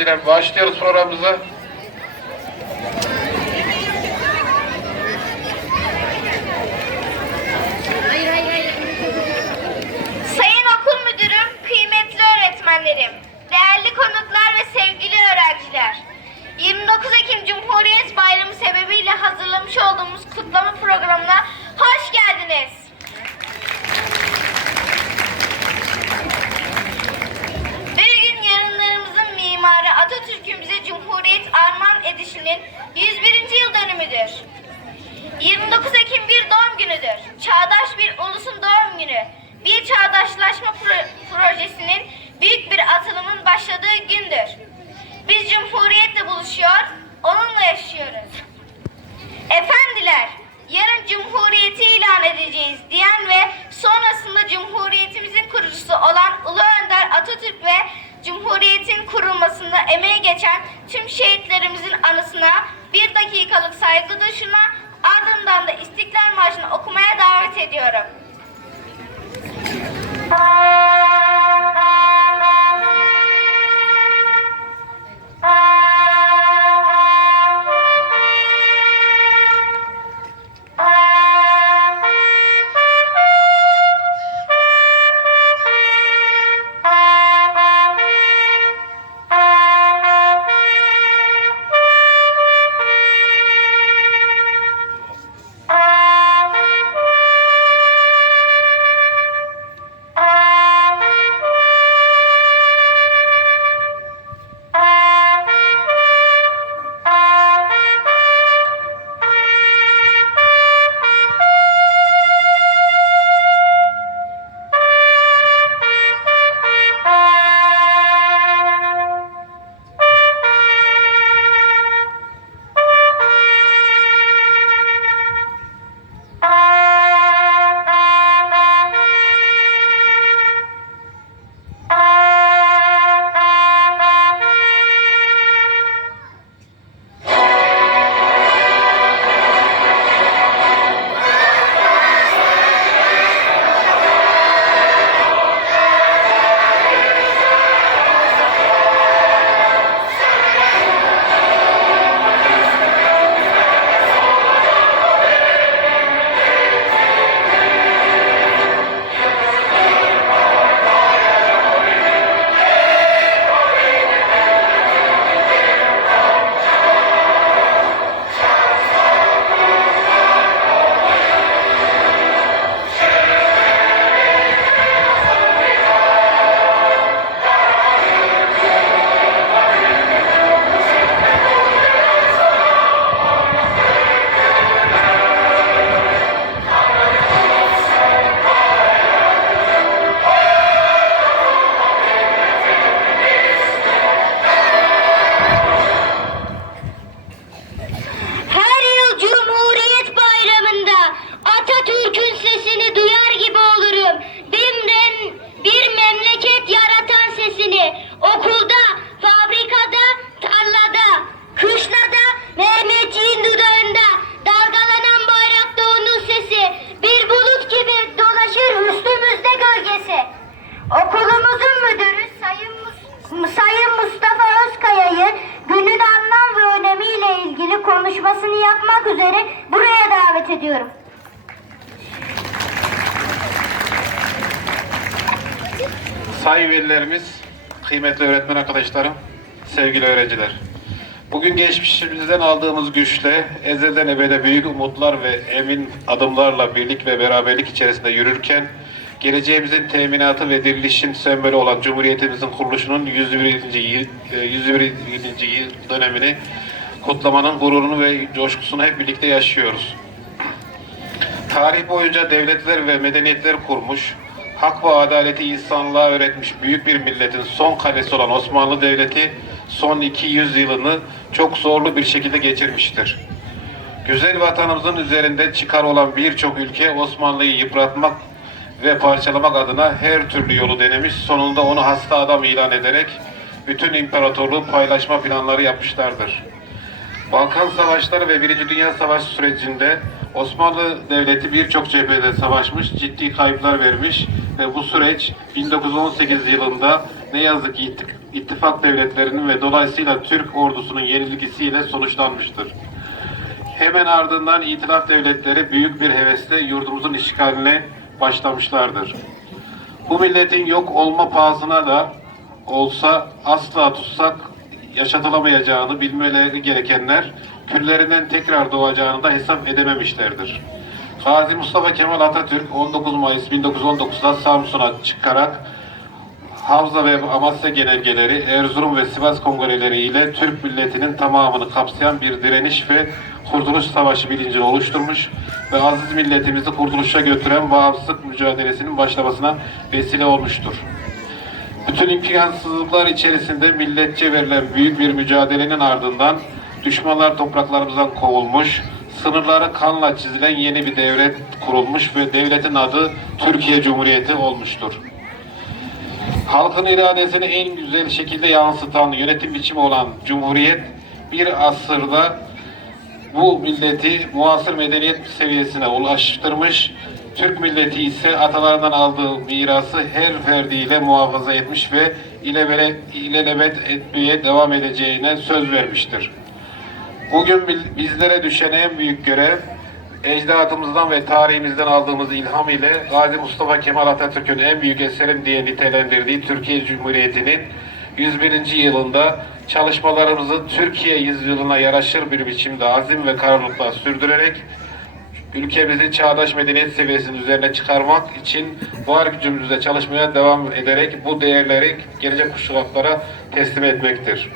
Öğrenciler başlıyoruz programımıza. Tüm şehitlerimizin anısına bir dakikalık saygı duruşuna ardından da İstiklal Marşı'nı okumaya davet ediyorum. Her Mehmetçiğin dudağında dalgalanan bayrakta onun sesi bir bulut gibi dolaşır üstümüzde gölgesi. Okulumuzun müdürü Sayın, Mus- Sayın Mustafa Özkaya'yı günün anlam ve önemiyle ilgili konuşmasını yapmak üzere buraya davet ediyorum. Sayın velilerimiz, kıymetli öğretmen arkadaşlarım, sevgili öğrenciler. Bugün geçmişimizden aldığımız güçle ezelden ebede büyük umutlar ve emin adımlarla birlik ve beraberlik içerisinde yürürken geleceğimizin teminatı ve dirilişin sembolü olan Cumhuriyetimizin kuruluşunun 101. yıl, e, 101. yıl dönemini kutlamanın gururunu ve coşkusunu hep birlikte yaşıyoruz. Tarih boyunca devletler ve medeniyetler kurmuş, hak ve adaleti insanlığa öğretmiş büyük bir milletin son kalesi olan Osmanlı Devleti son 200 yılını çok zorlu bir şekilde geçirmiştir. Güzel vatanımızın üzerinde çıkar olan birçok ülke Osmanlı'yı yıpratmak ve parçalamak adına her türlü yolu denemiş, sonunda onu hasta adam ilan ederek bütün imparatorluğu paylaşma planları yapmışlardır. Balkan Savaşları ve Birinci Dünya Savaşı sürecinde Osmanlı Devleti birçok cephede savaşmış, ciddi kayıplar vermiş ve bu süreç 1918 yılında ne yazık ki ittifak devletlerinin ve dolayısıyla Türk ordusunun yenilgisiyle sonuçlanmıştır. Hemen ardından itilaf devletleri büyük bir hevesle yurdumuzun işgaline başlamışlardır. Bu milletin yok olma pahasına da olsa asla tutsak yaşatılamayacağını bilmeleri gerekenler küllerinden tekrar doğacağını da hesap edememişlerdir. Gazi Mustafa Kemal Atatürk 19 Mayıs 1919'da Samsun'a çıkarak Havza ve Amasya genelgeleri, Erzurum ve Sivas kongreleri ile Türk milletinin tamamını kapsayan bir direniş ve kurtuluş savaşı bilincini oluşturmuş ve aziz milletimizi kurtuluşa götüren bağımsızlık mücadelesinin başlamasına vesile olmuştur. Bütün imkansızlıklar içerisinde milletçe verilen büyük bir mücadelenin ardından düşmanlar topraklarımızdan kovulmuş, sınırları kanla çizilen yeni bir devlet kurulmuş ve devletin adı Türkiye Cumhuriyeti olmuştur. Halkın iradesini en güzel şekilde yansıtan yönetim biçimi olan Cumhuriyet bir asırda bu milleti muasır medeniyet seviyesine ulaştırmış, Türk milleti ise atalarından aldığı mirası her ferdiyle muhafaza etmiş ve ilebele, ilelebet etmeye devam edeceğine söz vermiştir. Bugün bizlere düşen en büyük görev, ecdadımızdan ve tarihimizden aldığımız ilham ile Gazi Mustafa Kemal Atatürk'ün en büyük eserim diye nitelendirdiği Türkiye Cumhuriyeti'nin 101. yılında çalışmalarımızı Türkiye yüzyılına yaraşır bir biçimde azim ve kararlılıkla sürdürerek ülkemizi çağdaş medeniyet seviyesinin üzerine çıkarmak için var gücümüzle çalışmaya devam ederek bu değerleri gelecek kuşaklara teslim etmektir.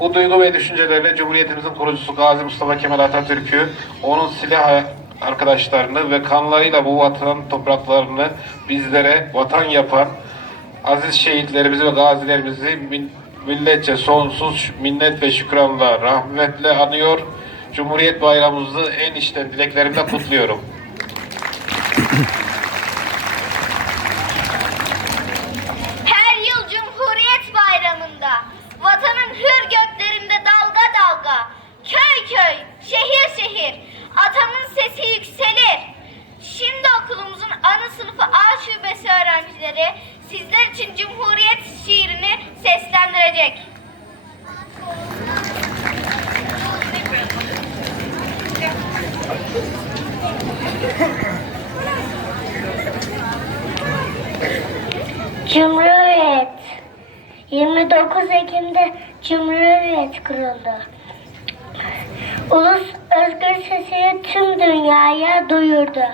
Bu duygu ve düşüncelerle Cumhuriyetimizin kurucusu Gazi Mustafa Kemal Atatürk'ü, onun silah arkadaşlarını ve kanlarıyla bu vatan topraklarını bizlere vatan yapan aziz şehitlerimizi ve gazilerimizi milletçe sonsuz minnet ve şükranla rahmetle anıyor. Cumhuriyet bayramımızı en içten dileklerimle kutluyorum. Her yıl Cumhuriyet Bayramı'nda vatanın hür göklerinde dalga dalga, köy köy, şehir şehir atamın sesi yükselir. Şimdi okulumuzun ana sınıfı A şubesi öğrencileri sizler için Cumhuriyet şiirini seslendirecek. Cumhuriyet. 29 Ekim'de Cumhuriyet kuruldu. Ulus özgür sesini tüm dünyaya duyurdu.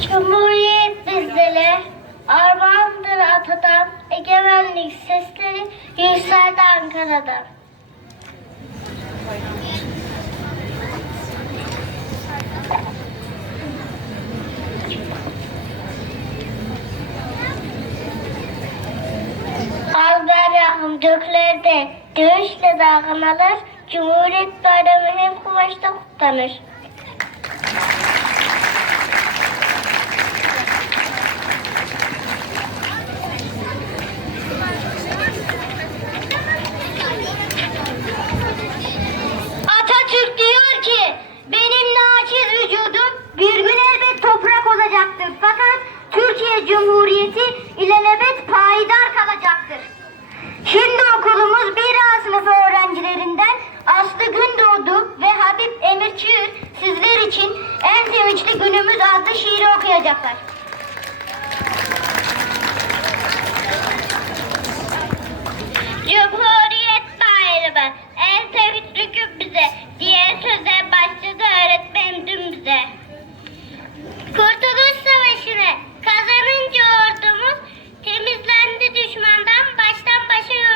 Cumhuriyet bizlere armağandır atadan, egemenlik sesleri yükseldi Ankara'dan. Alberya'nın döklerde dövüşle dalganalar, Cumhuriyet Bayramı hem kumaşta kutlanır. Atatürk diyor ki, benim naçiz vücudum bir gün elbet toprak olacaktır. Fakat Türkiye Cumhuriyeti ilelebet payidar kalacaktır. Şimdi okulumuz bir A sınıfı öğrencilerinden Aslı Gündoğdu ve Habib Emir Çığır sizler için en sevinçli günümüz adlı şiiri okuyacaklar. Cumhuriyet Bayramı söze başladı öğretmenim dün bize. Kurtuluş Savaşı'nı kazanınca ordumuz temizlendi düşmandan baştan başa yurdumuz.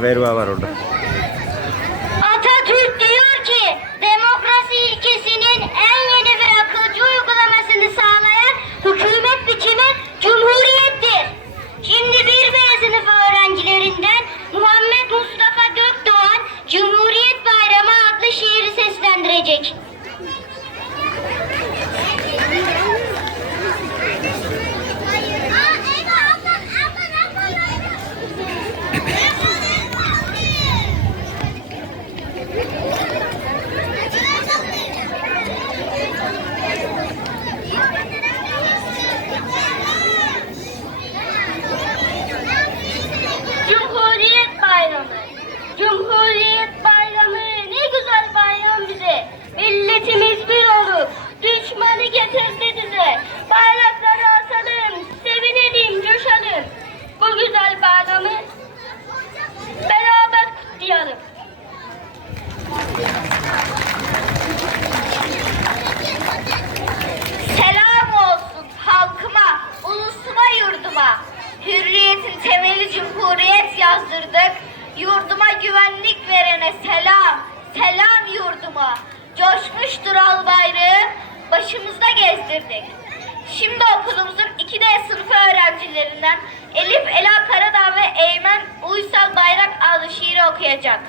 kahve var orada. Atatürk diyor ki demokrasi ilkesinin en yeni ve akılcı uygulamasını sağlayan hükümet biçimi cumhuriyettir. Şimdi bir B sınıfı öğrencilerinden şairlerinden Elif Ela Karadağ ve Eymen Uysal Bayrak adlı şiiri okuyacak.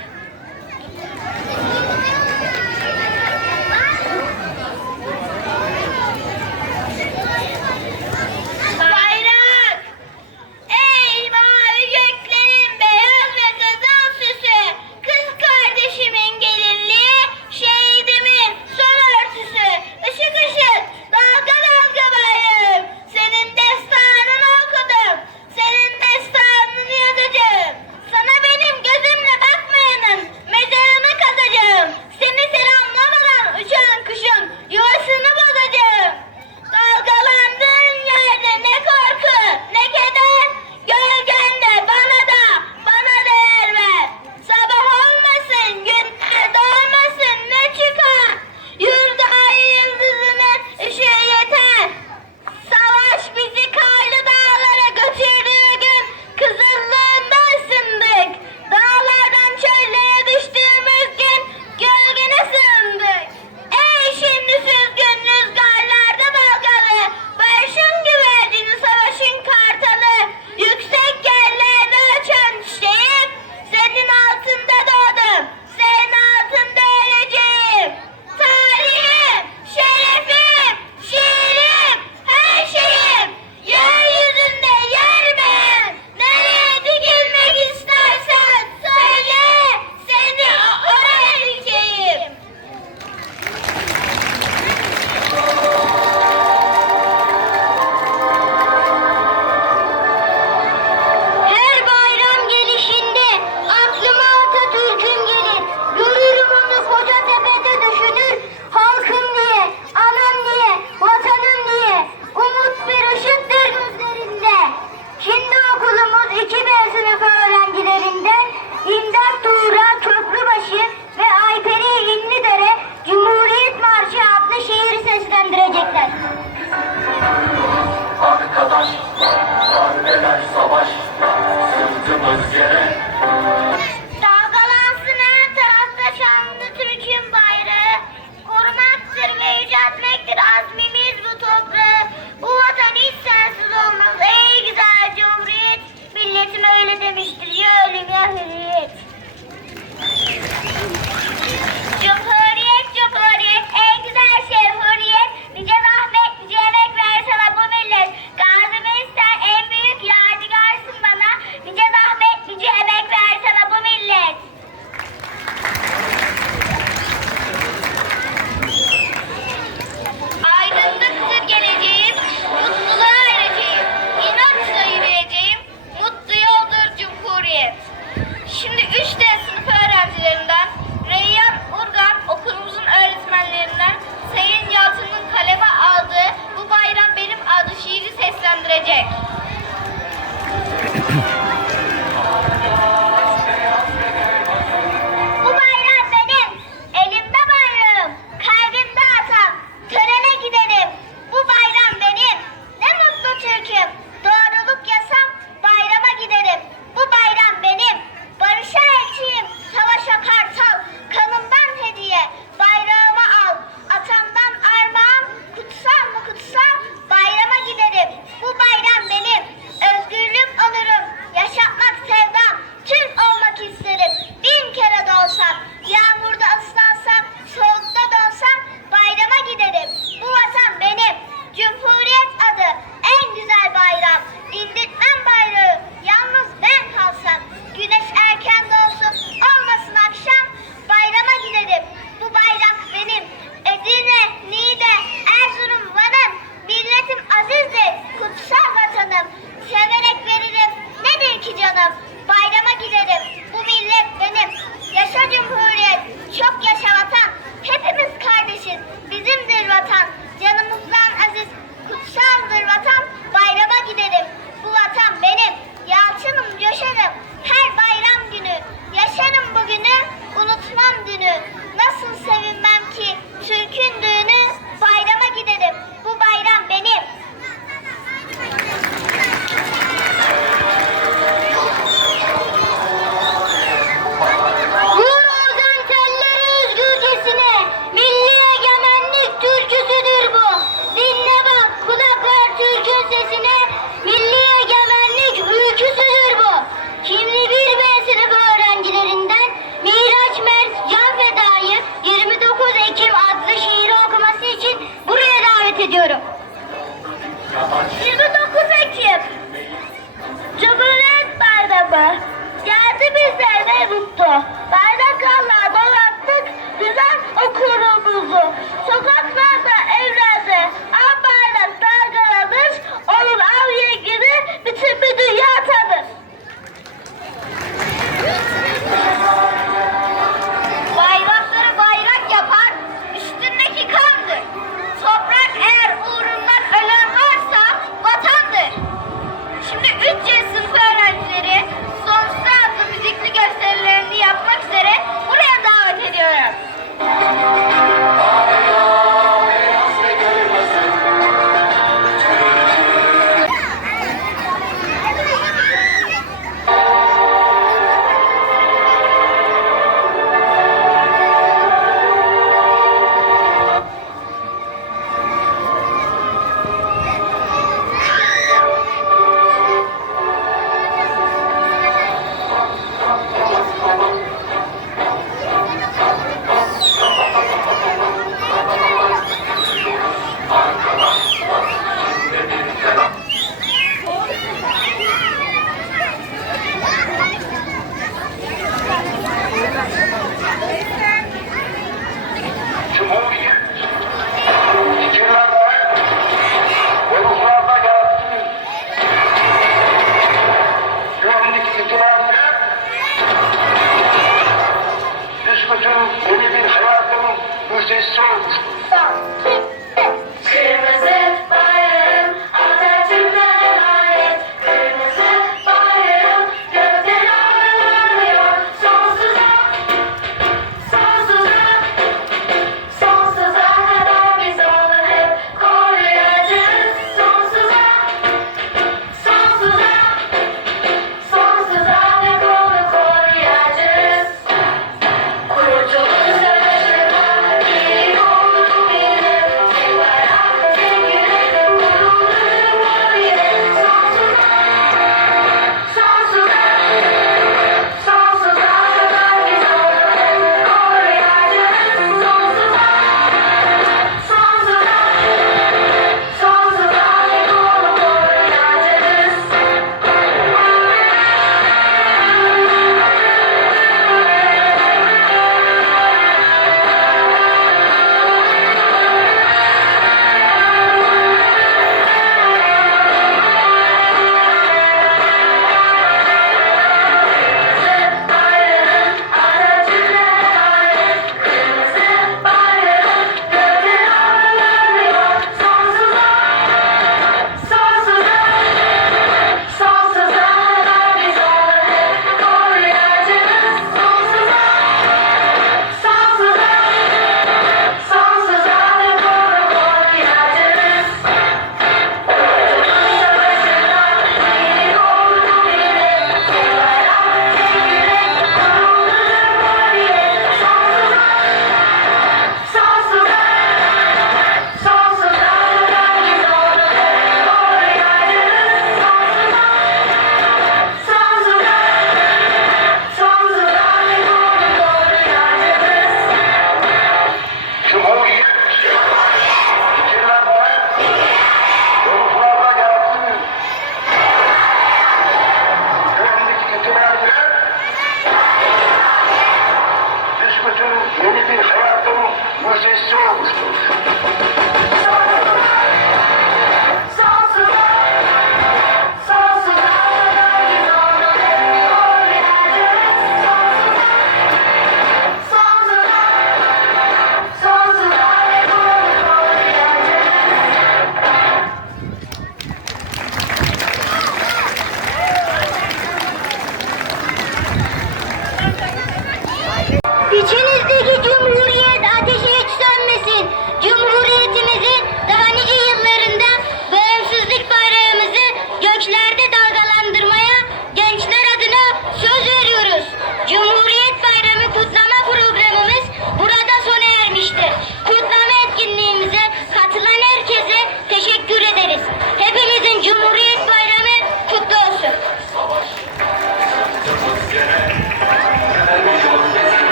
Dünya tanır.